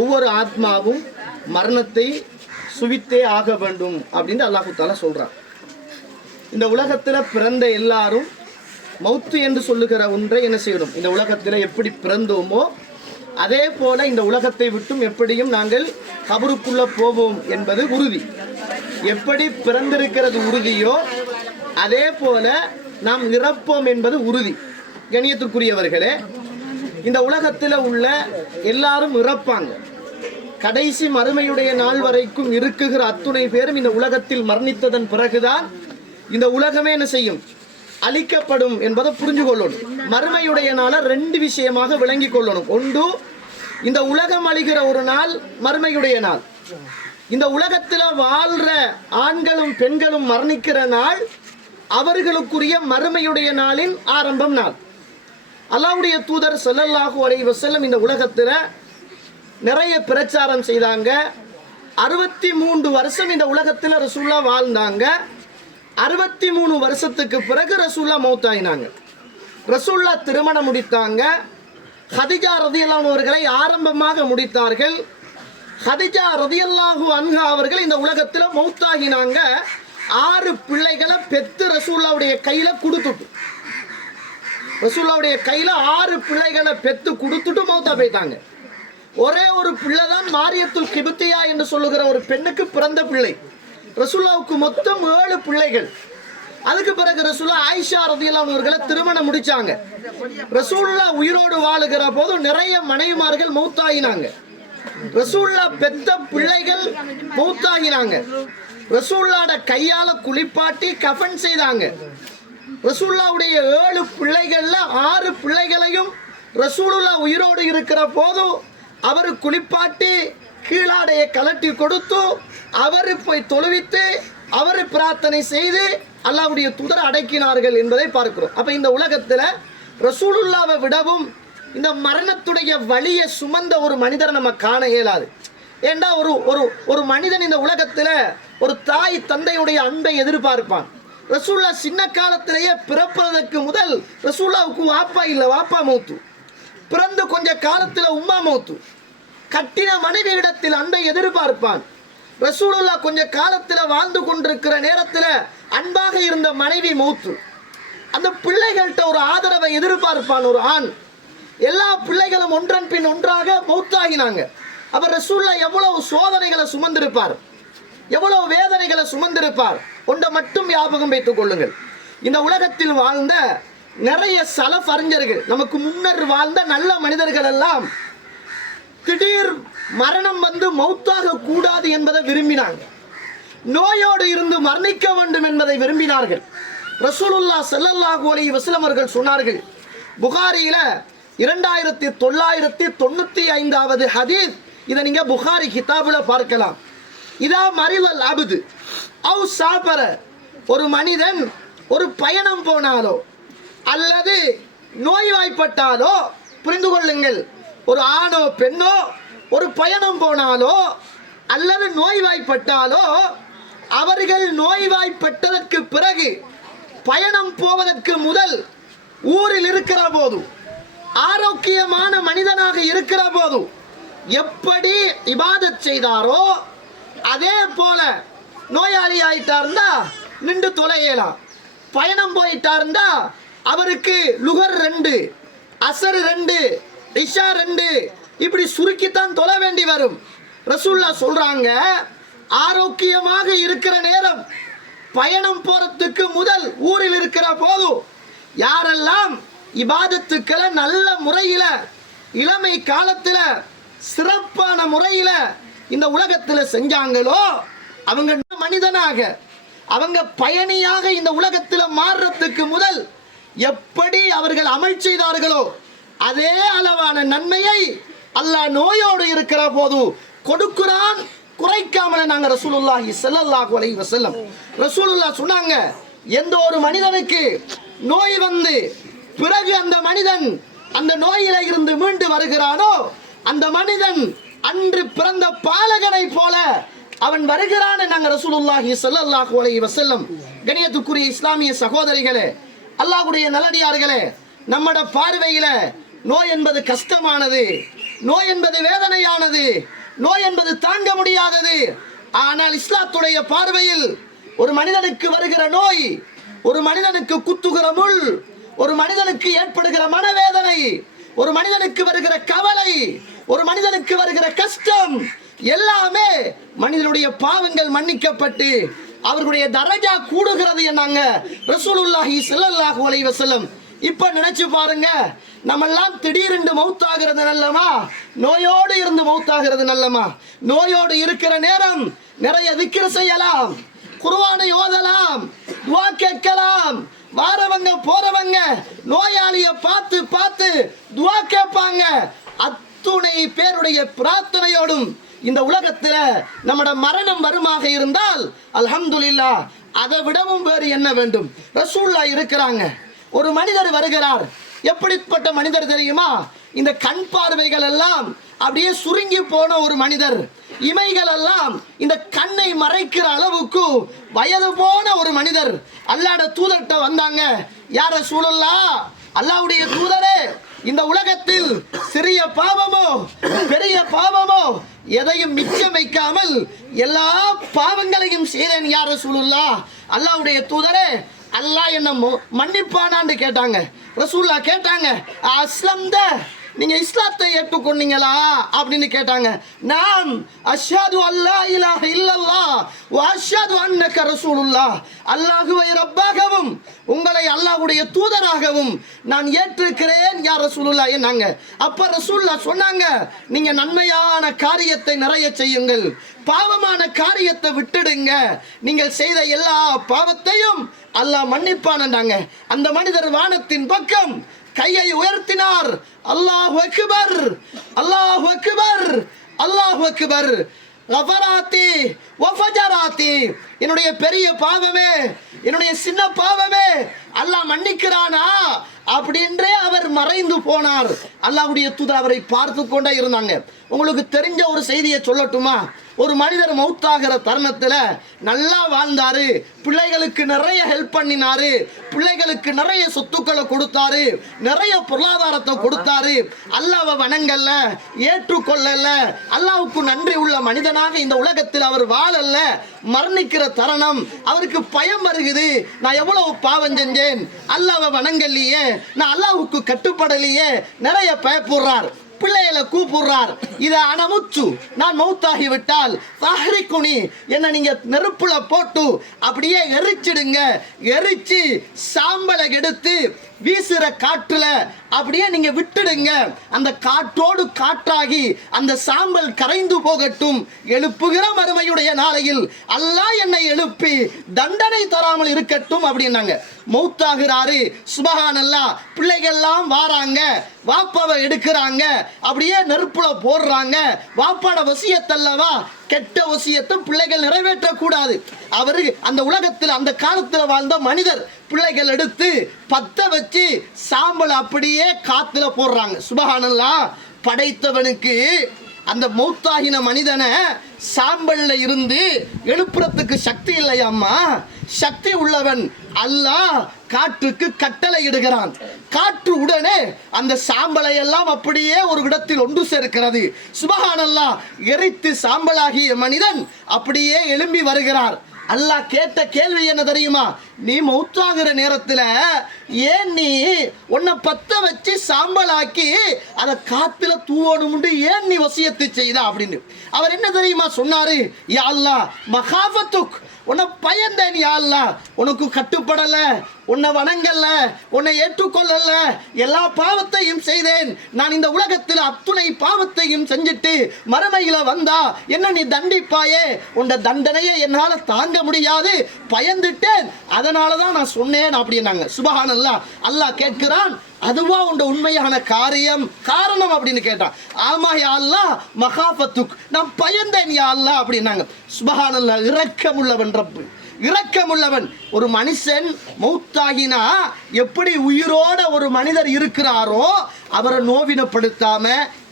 ஒவ்வொரு ஆத்மாவும் மரணத்தை சுவித்தே ஆக வேண்டும் அப்படின்னு அல்லாஹு தஆலா சொல்றான். இந்த உலகத்தில் பிறந்த எல்லாரும் மௌத்து என்று சொல்லுகிற ஒன்றை என்ன செய்யணும், இந்த உலகத்தில் எப்படி பிறந்தோமோ அதே போல இந்த உலகத்தை விட்டும் எப்படியும் நாங்கள் கபருக்குள்ள போவோம் என்பது உறுதி. எப்படி பிறந்திருக்கிறது உறுதியோ அதே போல நாம் இறப்போம் என்பது உறுதி. கண்ணியத்துக்குரியவர்களே, இந்த உலகத்தில் உள்ள எல்லாரும் இறப்பாங்க. கடைசி மறுமையுடைய நாள் வரைக்கும் இருக்குகிற அத்துணை பேரும் இந்த உலகத்தில் மரணித்ததன் பிறகுதான் இந்த உலகமே என்ன செய்யும், அழிக்கப்படும் என்பதை புரிஞ்சு கொள்ளணும். மறுமையுடைய நாளை ரெண்டு விஷயமாக விளங்கி கொள்ளணும். ஒன்று, இந்த உலகம் அழிகிற ஒரு நாள் மறுமையுடைய நாள். இந்த உலகத்தில் வாழ்ற ஆண்களும் பெண்களும் மரணிக்கிற நாள் அவர்களுக்குரிய மறுமையுடைய நாளின் ஆரம்பம் நாள். அல்லாஹ்வுடைய தூதர் ஸல்லல்லாஹு அலைஹி வஸல்லம் இந்த உலகத்தில் நிறைய பிரச்சாரம் செய்தாங்க. 63 வருஷம் இந்த உலகத்தில் ரசூலுல்லாஹ் வாழ்ந்தாங்க. 63 வருஷத்துக்கு பிறகு ரசூலுல்லாஹ் மௌத்தாயினாங்க. ரசூலுல்லாஹ் திருமணம் முடித்தாங்க. ஹதிஜா ரதியல்லாஹு அவர்களை ஆரம்பமாக முடித்தார்கள். ஹதிஜா ரதியல்லாஹு அன்ஹா அவர்கள் இந்த உலகத்தில் மௌத்தாகினாங்க. 6 பிள்ளைகளை பெத்து ரசூலுல்லாஹ்வுடைய கையில கொடுத்துட்டு, ரசூலுல்லாஹ்வுடைய கையில 6 பிள்ளைகளை பெத்து கொடுத்துட்டு மௌத்தா போயிட்டாங்க. ஒரே ஒரு பிள்ளை தான் மாரியத்துல் கிப்தியா என்று சொல்லுகிற ஒரு பெண்ணுக்கு பிறந்த பிள்ளை. ரசூலுல்லாஹ்வுக்கு மொத்தம் 7 பிள்ளைகள். அதுக்கு பிறகு ரசூலுல்லாஹ் ஆயிஷா ரதியல்லாஹு அவர்களை திருமணம் முடிச்சாங்க. ரசூலுல்லாஹ் உயிரோடு வாழுகிற போது நிறைய மனைவிமார்கள் மௌத்தாகினாங்க. ரசூலுல்லாஹ் பெத்த பிள்ளைகள் மௌத்தாகினாங்க. ரசூலுல்லாஹ்ட கையால குளிப்பாட்டி கஃன் செய்தாங்க. ரசூலுல்லாஹ்வுடைய 7 பிள்ளைகள்ல 6 பிள்ளைகளையும் ரசூலுல்லாஹ் உயிரோடு இருக்கிற போது அவர் குளிப்பாட்டி கீழாடையை கலட்டி கொடுத்து அவர் போய் தொழுவித்து அவர் பிரார்த்தனை செய்து அல்லாஹ்வுடைய தூதரை அடக்கினார்கள் என்பதை பார்க்கிறோம். அப்ப இந்த உலகத்துல ரசூலுல்லாவை விடவும் இந்த மரணத்துடைய வலியை சுமந்த ஒரு மனிதரை நம்ம காண இயலாது. ஏண்டா ஒரு ஒரு ஒரு மனிதன் இந்த உலகத்துல ஒரு தாய் தந்தையுடைய அன்பை எதிர்பார்ப்பான். ரசூலுல்லாஹ் சின்ன காலத்திலேயே பிறப்பதற்கு முதல் ரசூலுல்லாவுக்கு வாப்பா இல்லை, வாப்பா மௌத்து. பிறந்து கொஞ்ச காலத்துல உம்மா மௌத்து. கட்டின மனைவியிடத்தில் அன்பை எதிர்பார்ப்பான். ரசூலுல்லாஹ் கொஞ்ச காலத்துல வாழ்ந்து கொண்டிருக்கிற நேரத்துல அன்பாக இருந்த மனைவி மௌத்து. அந்த பிள்ளைகள்கிட்ட ஒரு ஆதரவை எதிர்பார்ப்பான் ஒரு ஆண். எல்லா பிள்ளைகளும் ஒன்றன் பின் ஒன்றாக மௌத்தாகினாங்க. அவர் ரசூலுல்லாஹ் எவ்வளவு சோதனைகளை சுமந்திருப்பார், எவ்வளவு வேதனைகளை சுமந்திருப்பார். ஒன்றை மட்டும் ஞாபகம் வைத்துக் கொள்ளுங்கள். இந்த உலகத்தில் வாழ்ந்த நிறைய சலஃப் அறிஞர்கள், நமக்கு முன்னர் வாழ்ந்த நல்ல மனிதர்கள் எல்லாம் திடீர் மரணம் வந்து மௌத்தாக கூடாது என்பதை விரும்பினாங்க. நோயோடு இருந்து மரணிக்க வேண்டும் என்பதை விரும்பினார்கள். ரசூலுல்லாஹ் ஸல்லல்லாஹு அலைஹி வஸல்லம் அவர்கள் சொன்னார்கள், புகாரியில 2995வது ஹதீஸ், இதை நீங்க புகாரி கிதாபுல பார்க்கலாம். இதா மரிலல் அப்து அவ் சாபர, ஒரு மனிதன் ஒரு பயணம் போனாலோ அல்லது நோய்வாய்ப்பட்டாலோ, புரிந்து கொள்ளுங்கள், ஒரு ஆணோ பெண்ணோ ஒரு பயணம் போனாலோ அல்லது நோய்வாய்ப்பட்டாலோ, அவர்கள் நோய்வாய்ப்பட்டதற்கு பிறகு பயணம் போவதற்கு முதல் ஊரில் இருக்கிற போது, ஆரோக்கியமான மனிதனாக இருக்கிற போது எப்படி இபாதத் செய்தாரோ அதே போல நோயாளி ஆயிட்டார்ந்தா நின்று தொலையலாம். பயணம் போயிட்டார்ந்தா அவருக்கு லுகர் 2, அசர் 2, இஷா 2 இப்படி சுருக்கித்தான் தொழ வேண்டி வரும். ரசூலுல்லாஹ் சொல்றாங்க, ஆரோக்கியமாக இருக்கிற நேரம் பயணம் போறதுக்கு முதல் ஊரில் இருக்கிற போது யாரெல்லாம் இபாதத்துக்களை நல்ல முறையில இளமை காலத்துல சிறப்பான முறையில இந்த உலகத்துல செஞ்சாங்களோ அவங்க மனிதனாக, அவங்க பயணியாக இந்த உலகத்துல மாறுறதுக்கு முதல் எப்படி அவர்கள் அமல் செய்தார்களோ அதே அளவான நன்மையை அல்லாஹ் நோயோடு இருக்கிற போது கொடுக்கிறான், குறைக்காமல. நாங்க ரசூலுல்லாஹி ஸல்லல்லாஹு அலைஹி வஸல்லம் ரசூலுல்லாஹ் சொன்னாங்க, எந்த ஒரு மனிதனுக்கு நோய் வந்து பிறகு அந்த மனிதன் அந்த நோயில இருந்து மீண்டு வருகிறானோ அந்த மனிதன் அன்று பிறந்த பாலகனை போல அவன் வருகிறான். நாங்க ரசூலுல்லாஹி ஸல்லல்லாஹு அலைஹி வஸல்லம். கண்ணியத்துக்குரிய இஸ்லாமிய சகோதரிகளே, அல்லாஹ்வுடைய நல்லடியார்களே, நம்மட பார்வையில நோய் என்பது கஷ்டமானது, நோய் என்பது வேதனையானது, நோய் என்பது தாங்க முடியாதது. ஆனால் இஸ்லாத்துடைய பார்வையில் ஒரு மனிதனுக்கு வருகிற நோய், ஒரு மனிதனுக்கு குத்துகிற முள், ஒரு மனிதனுக்கு ஏற்படுகிற மனவேதனை, ஒரு மனிதனுக்கு வருகிற கவலை, ஒரு மனிதனுக்கு வருகிற கஷ்டம் எல்லாமே மனிதனுடைய பாவங்கள் மன்னிக்கப்பட்டு அவர்களுடைய தரஜா கூடுகிறது என்னாங்க ரசூலுல்லாஹி ஸல்லல்லாஹு அலைஹி வஸல்லம். இப்ப நினைச்சு பாருங்க, நம்மெல்லாம் திடீரென்று மௌத்தாகிறது நல்லமா, நோயோடு இருந்து மௌத்தாகிறது நல்லமா? நோயோடு இருக்கிற நேரம் நிறைய திக்ர் செய்யலாம், குர்ஆனை ஓதலாம், துஆ கேட்கலாம். வாரவங்க போறவங்க நோயாளியை பார்த்து பார்த்து துஆ கேட்பாங்க. அத்துணை பேருடைய பிரார்த்தனையோடும் இந்த உலகத்துல நம்மட மரணம் வருமாக இருந்தால் அல்ஹம்துலில்லாஹ், அதை விடவும் வேறு என்ன வேண்டும்? ரசூலுல்லாஹ் இருக்கிறாங்க. ஒரு மனிதர் வருகிறார். எப்படிப்பட்ட மனிதர் தெரியுமா? இந்த கண் பார்வைகள் எல்லாம் அப்படியே சுருங்கி போன ஒரு மனிதர், இமைகள் எல்லாம் இந்த கண்ணை மறைக்கிற அளவுக்கு வயது போன ஒரு மனிதர் அல்லாஹ்வுடைய தூதர்கிட்ட வந்தாங்க. யார் ரசூலுல்லாஹ்? அல்லாஹ்வுடைய தூதரே, இந்த உலகத்தில் சிறிய பாவமோ பெரிய பாவமோ எதையும் மிச்சம் வைக்காமல் எல்லா பாவங்களையும் செய்தேன் யார் ரசூலுல்லாஹ். அல்லாஹ்வுடைய தூதரே, அல்லாஹ் என்ன மன்னிப்பானான்னு கேட்டாங்க. ரசூலுல்லாஹ் கேட்டாங்க, அஸ்லம்த, நீங்க இஸ்லாத்தை ஏற்றுக்கொண்டீங்களா அப்படின்னு கேட்டாங்க. நான் அஷ்ஹது அல்லா இலாஹ இல்லல்லாஹ் வ அஷ்ஹது அன்னக ரசூலுல்லாஹ், அல்லாஹ்வை ரப்பாகவும் உங்களை அல்லாஹ்வுடைய தூதராகவும் நான் ஏற்றுக்கிறேன் யா ரசூலுல்லாஹ் என்னாங்க. அப்ப ரசூலுல்லாஹ் சொன்னாங்க, நீங்க நன்மையான காரியத்தை நிறைய செய்யுங்கள், பாவமான காரியத்தை விட்டுடுங்க, நீங்கள் செய்த எல்லா பாவத்தையும் அல்லாஹ் மன்னிப்பானாங்க. அந்த மனிதர் வானத்தின் பக்கம் கையை உயர்த்தினார். அல்லாஹு அக்பர், அல்லாஹு அக்பர், அல்லாஹு அக்பர். கஃபராத்தி வஃபஜராத்தி, என்னுடைய பெரிய பாவமே, என்னுடைய சின்ன பாவமே அல்லாஹ் மன்னிக்கிறானா அப்படின்றே அவர் மறைந்து போனார். அல்லாஹ்வுடைய தூதர் அவரை பார்த்து கொண்டே இருந்தாங்க. உங்களுக்கு தெரிஞ்ச ஒரு செய்தியை சொல்லட்டுமா? ஒரு மனிதர் மௌத்தாகிற தருணத்துல நல்லா வாழ்ந்தாரு, பிள்ளைகளுக்கு நிறைய ஹெல்ப் பண்ணினாரு, பிள்ளைகளுக்கு நிறைய சொத்துக்களை கொடுத்தாரு, நிறைய பொருளாதாரத்தை கொடுத்தாரு, அல்லாஹ்வை வணங்கல்ல, ஏற்றுக்கொள்ளல, அல்லாஹ்வுக்கு நன்றி உள்ள மனிதனாக இந்த உலகத்தில் அவர் வாழல்ல. மரணிக்கிற தருணம் அவருக்கு பயம் வருகிறது. நான் எவ்வளவு பாவம் செஞ்சேன், அல்லாஹ்வை வணங்கலையே, நான் அல்லாஹ்வுக்கு கட்டுப்படலையே, நிறைய பயப்படுறார். பிள்ளைகளை கூப்பிடுறார், இதை அனமுச்சு, நான் மௌத்தாகி விட்டால் ஃபஹ்ரிகுனி, என்ன நீங்க நெருப்புல போட்டு அப்படியே எரிச்சிடுங்க, எரிச்சு சாம்பலை எடுத்து வீசுற காற்றுல அப்படியே நீங்க விட்டுடுங்க, அந்த காற்றோடு காற்றாகி அந்த சாம்பல் கரைந்து போகட்டும், எழுப்புகிற மறுமையுடைய நாளையில் அல்லாஹ் என்னை எழுப்பி தண்டனை தராமல் இருக்கட்டும் அப்படின்னாங்க. மௌத்தாகிறாரு, சுபஹானல்லாஹ். பிள்ளைகள்லாம் வாராங்க, வாப்பாவை எடுக்கிறாங்க, அப்படியே நெருப்புல போடுறாங்க. வாப்பாட வசியத்தல்லவா, கெட்ட வசியத்தை பிள்ளைகள் நிறைவேற்றக்கூடாது. அவரு அந்த உலகத்தில் அந்த காலத்தில் வாழ்ந்த மனிதர். பிள்ளைகள் எடுத்து பத்த வச்சு சாம்பல் அப்படியே காத்துல போடுறாங்க. சுபஹானல்லாஹ். படைத்தவனுக்கு அந்த மௌத்தாகின மனிதனை சாம்பல்ல இருந்து எழுப்புறதுக்கு சக்தி இல்லையாம்மா? சக்தி உள்ளவன் அல்லாஹ் காற்றுக்கு கட்டளை இடுகிறான். காற்று உடனே அந்த சாம்பலை எல்லாம் அப்படியே ஒரு இடத்தில் ஒன்று சேர்க்கிறது. சுபஹானல்லாஹ். எரித்து சாம்பலாகிய மனிதன் அப்படியே எழும்பி வருகிறார். அல்லாஹ் கேட்ட கேள்வி என்ன தெரியுமா? நீ மௌத்தாகிற நேரத்தில் ஏன் நீ உன்னை பத்த வச்சு சாம்பலாக்கி அதை காத்துல தூவணும்னு ஏன் நீ வசியத்து செய்தா அப்படின்னு. அவர் என்ன தெரியுமா சொன்னாரு? யா அல்லாஹ், மகாஃபத்துக், உன்னை பயந்தேன் யா அல்லாஹ், உனக்கு கட்டுப்படல, உன்னை வணங்கல்ல, உன்னை ஏற்றுக்கொள்ளல, எல்லா பாவத்தையும் செய்தேன். நான் இந்த உலகத்தில் அத்துணை பாவத்தையும் செஞ்சுட்டு மறுமையில வந்தா என்ன நீ தண்டிப்பாயே, உன்னை தண்டனையை என்னால தாங்க முடியாது, பயந்துட்டேன், அதனாலதான் நான் சொன்னேன் அப்படின்னாங்க. சுபஹானல்லாஹ். அல்லாஹ் கேட்கிறான், அதுவா உண்ட உண்மையான காரணம் அப்படின்னு கேட்டான். ஆமா யா அல்லாஹ், மகாஃபத்துக், நான் பயந்தேன் யா அல்லாஹ் அப்படின்னாங்க. சுபஹானல்லாஹ். இரக்கமுள்ளவன் ரப்பு, இரக்கமுள்ளவன். ஒரு மனுஷன் மௌத்தாகினா எப்படி உயிரோட ஒரு மனிதர் இருக்கிறாரோ அவரை நோவினப்படுத்தாம,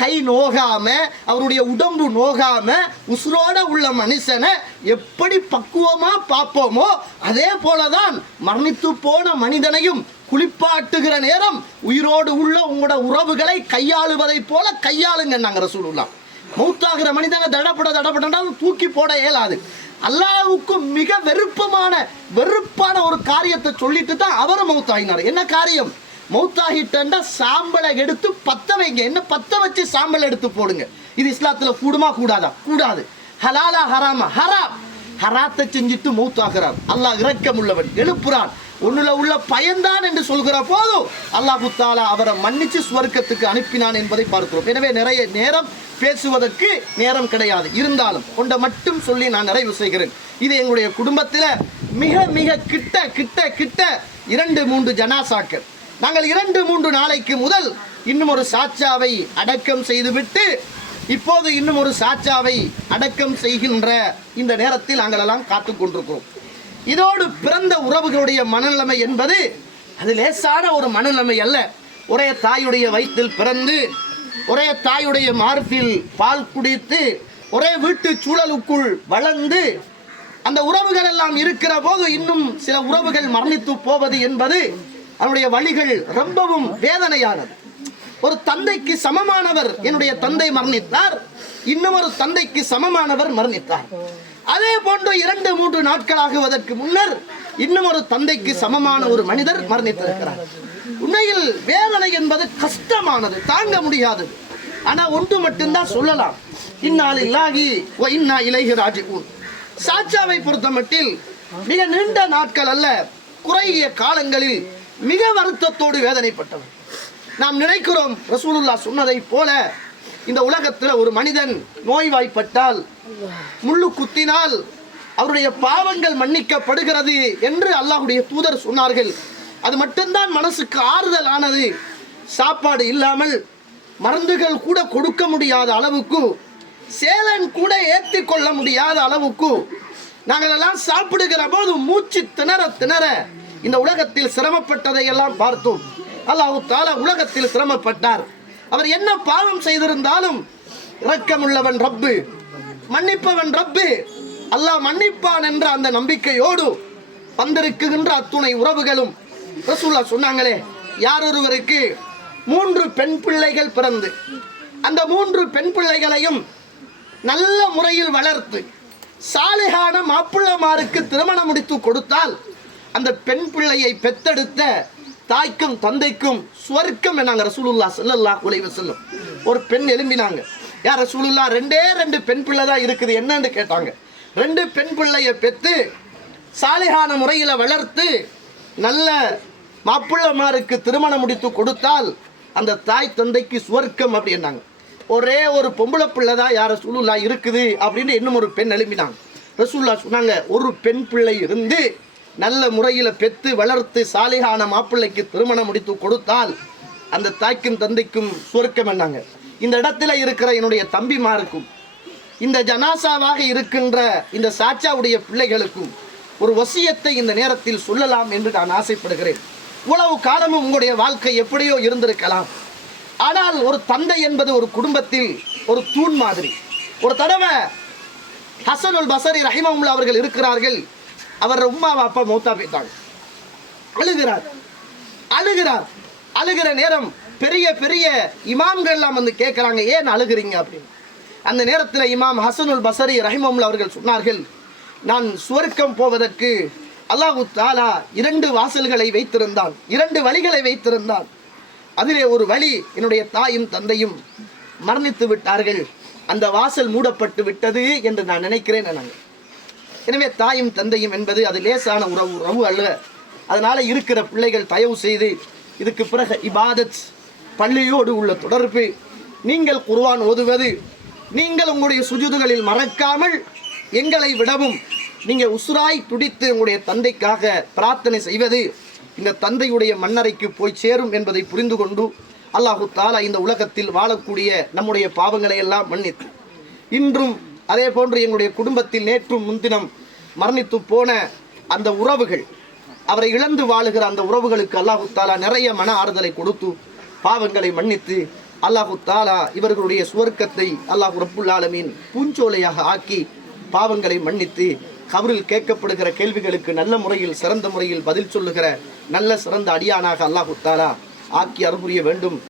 கை நோகாம, அவருடைய உடம்பு நோகாம உசுரோட உள்ள மனுஷனை எப்படி பக்குவமா பார்ப்போமோ அதே போலதான் மரணித்து போன மனிதனையும் குளிப்பாட்டுகிற நேரம் உயிரோடு உள்ள உங்களோட உறவுகளை கையாளுவதை போல கையாளுங்க நாங்க ரசூலுல்லாஹ். மௌத்தாகிற மனிதங்க தடப்படாலும் தூக்கி போட இயலாது. அல்லாஹ்வுக்கு மிக வெறுப்பான ஒரு காரியத்தை சொல்லிட்டு தான் அவர் மௌத்தாகினார். என்ன காரியம்? மௌத்தாகிட்டா சாம்பலை எடுத்து பத்த வைங்க. என்ன பத்த வச்சு சாம்பல் எடுத்து போடுங்க. இது இஸ்லாத்துல கூடுமா கூடாதா? கூடாது. ஹலாலா ஹராமா? ஹராம். ஹராத்தை செஞ்சுட்டு மௌத்தாகிறார். அல்லாஹ் இரக்கம் உள்ளவன், எழுப்புறான். ஒண்ணுல உள்ள பயன்தான் என்று சொல்கிற போதும் அல்லாஹு தஆலா அவரை மன்னிச்சு சுவர்க்கத்துக்கு அனுப்பினான் என்பதை பார்க்கிறோம். எனவே நிறைய நேரம் பேசுவதற்கு நேரம் கிடையாது. இருந்தாலும் கொண்ட மட்டும் சொல்லி நான் நிறைவு செய்கிறேன். இது எங்களுடைய குடும்பத்தில் மிக மிக கிட்ட 2-3 ஜனாசாக்கள். நாங்கள் 2-3 நாளைக்கு முதல் இன்னும் ஒரு சாச்சாவை அடக்கம் செய்துவிட்டு இப்போது இன்னும் ஒரு சாச்சாவை அடக்கம் செய்கின்ற இந்த நேரத்தில் நாங்கள் எல்லாம் காத்து கொண்டிருக்கிறோம். இதோடு பிறந்த உறவுகளுடைய மனநிலைமை என்பது அது லேசான ஒரு மனநிலைமை அல்ல. ஒரே தாயுடைய வயிற்றில் பிறந்து ஒரே தாயுடைய மார்பில் பால் குடித்து ஒரே வீட்டு சூழலுக்குள் வளர்ந்து அந்த உறவுகள் எல்லாம் இருக்கிற போது இன்னும் சில உறவுகள் மரணித்து போவது என்பது அவருடைய வழிகள் ரொம்பவும் வேதனையானது. ஒரு தந்தைக்கு சமமானவர் என்னுடைய தந்தை மரணித்தார், இன்னும் ஒரு தந்தைக்கு சமமானவர் மரணித்தார். அதே போன்று 2-3 நாட்களாகுவதற்கு முன்னர் இன்னும் ஒரு தந்தைக்கு சமமான ஒரு மனிதர் மரணித்திருக்கிறார். உண்மையில் வேதனை என்பது கஷ்டமானது, தாங்க முடியாதது. ஆனா ஒன்று மட்டும்தான் சொல்லலாம், இன்னா லில்லாஹி வ இன்னா இலைஹி ராஜிஊன். சாச்சாவை பொறுத்தமட்டில் மிக நீண்ட நாட்கள் அல்ல, குறுகிய காலங்களில் மிக வருத்தத்தோடு வேதனைப்பட்டவர். நாம் நினைக்கிறோம் ரசூலுல்லாஹ் சொன்னதை போல இந்த உலகத்தில் ஒரு மனிதன் நோய்வாய்ப்பட்டால் முள்ளு குத்தினால் அவருடைய பாவங்கள் மன்னிக்கப்படுகிறது என்று அல்லாஹ்வுடைய தூதர் சொன்னார்கள். அது மட்டும்தான் மனசுக்கு ஆறுதல் ஆனது. சாப்பாடு இல்லாமல் மருந்துகள் கூட கொடுக்க முடியாத அளவுக்கு, சேலன் கூட ஏற்றி கொள்ள முடியாத அளவுக்கு நாங்கள் எல்லாம் சாப்பிடுகிற போது மூச்சு திணற இந்த உலகத்தில் சிரமப்பட்டதை எல்லாம் பார்த்தோம். அல்லாஹ் தஆலா உலகத்தில் சிரமப்பட்டார். அவர் என்ன பாவம் செய்திருந்தாலும் இரக்கமுள்ளவன் ரப்பு, மன்னிப்பவன் ரப்பு, அல்லாஹ் மன்னிப்பான் என்ற அந்த நம்பிக்கையோடு வந்திருக்கின்ற அத்துணை உறவுகளும் ரசூலுல்லாஹ் சொன்னாங்களே, யார் ஒருவருக்கு 3 பெண் பிள்ளைகள் பிறந்து அந்த 3 பெண் பிள்ளைகளையும் நல்ல முறையில் வளர்த்து சாலிஹான மாப்பிள்ளமாருக்கு திருமணம் முடித்து கொடுத்தால் அந்த பெண் பிள்ளையை பெத்தெடுத்த தாய்க்கும் தந்தைக்கும் சுவர்க்கம் என்னாங்க ரசூலுல்லாஹ் ஸல்லல்லாஹு அலைஹி வஸல்லம். ஒரு பெண் எழும்பினாங்க, யார் ரசூலுல்லாஹ் 2 பெண் பிள்ளை தான் இருக்குது என்னன்னு கேட்டாங்க. 2 பெண் பிள்ளையை பெற்று சாலிஹான முறையில் வளர்த்து நல்ல மாப்பிள்ளமாருக்கு திருமணம் முடித்து கொடுத்தால் அந்த தாய் தந்தைக்கு சுவர்க்கம் அப்படின்னாங்க. ஒரே ஒரு பொம்பளை பிள்ளை தான் யார் ரசூலுல்லாஹ் இருக்குது அப்படின்னு இன்னும் ஒரு பெண் எழுப்பினாங்க. ரசூலுல்லாஹ் சொன்னாங்க, ஒரு பெண் பிள்ளை இருந்து நல்ல முறையில் பெற்று வளர்த்து சாலிஹான மாப்பிள்ளைக்கு திருமணம் முடித்து கொடுத்தால் அந்த தாய்க்கும் தந்தைக்கும் சுவர்க்கம் என்னாங்க. இந்த இடத்துல இருக்கிற என்னுடைய தம்பிமாருக்கும் இந்த ஜனாசாவாக இருக்கின்ற இந்த சாச்சாவுடைய பிள்ளைகளுக்கும் ஒரு வசியத்தை இந்த நேரத்தில் சொல்லலாம் என்று நான் ஆசைப்படுகிறேன். இவ்வளவு காலமும் உங்களுடைய வாழ்க்கை எப்படியோ இருந்திருக்கலாம், ஆனால் ஒரு தந்தை என்பது ஒரு குடும்பத்தில் ஒரு தூண் மாதிரி. ஒரு தடவை ஹசனுல் பஸரி ரஹிமஹுல்லாஹ் அவர்கள் இருக்கிறார்கள். அவர் உம்மா அப்பா மௌத்தா போயிட்டாங்க. அழுகிற நேரம் பெரிய பெரிய இமாம்கள் எல்லாம் வந்து கேட்குறாங்க, ஏன் அழுகிறீங்க அப்படின்னு. அந்த நேரத்தில் இமாம் ஹசனுல் பஸரி ரஹிமஹுல்லாஹ் அவர்கள் சொன்னார்கள், நான் சுவர்க்கம் போவதற்கு அல்லாஹு தஆலா 2 வாசல்களை வைத்திருந்தான், 2 வழிகளை வைத்திருந்தான். அதிலே ஒரு வழி என்னுடைய தாயும் தந்தையும் மரணித்து விட்டார்கள், அந்த வாசல் மூடப்பட்டு விட்டது என்று நான் நினைக்கிறேன். எனவே தாயும் தந்தையும் என்பது அது லேசான உறவு அல்ல. அதனால இருக்கிற பிள்ளைகள் தயவு செய்து இதுக்கு பிறகு இபாதத், பள்ளியோடு உள்ள தொடர்பு, நீங்கள் குர்ஆன் ஓதுவது, நீங்கள் உங்களுடைய சுஜூதுகளில் மறக்காமல் எங்களை விடவும் நீங்கள் உசுராய் துடித்து உங்களுடைய தந்தைக்காக பிரார்த்தனை செய்வது இந்த தந்தையுடைய மண்ணறைக்கு போய் சேரும் என்பதை புரிந்து கொண்டு அல்லாஹு தஆலா இந்த உலகத்தில் வாழக்கூடிய நம்முடைய பாவங்களை எல்லாம் மன்னித்து, இன்றும் அதே போன்று எங்களுடைய குடும்பத்தில் நேற்றும் முன்தினம் மரணித்து போன அந்த உறவுகள், அவரை இழந்து வாழுகிற அந்த உறவுகளுக்கு அல்லாஹு தஆலா நிறைய மன ஆறுதலை கொடுத்து பாவங்களை மன்னித்து அல்லாஹு தஆலா இவர்களுடைய சுவர்க்கத்தை அல்லாஹ் ரப்புல் ஆலமீன் பூஞ்சோலையாக ஆக்கி பாவங்களை மன்னித்து கபரில் கேட்கப்படுகிற கேள்விகளுக்கு நல்ல முறையில் சிறந்த முறையில் பதில் சொல்லுகிற நல்ல சிறந்த அடியானாக அல்லாஹு தஆலா ஆக்கி அருள் புரிய வேண்டும்.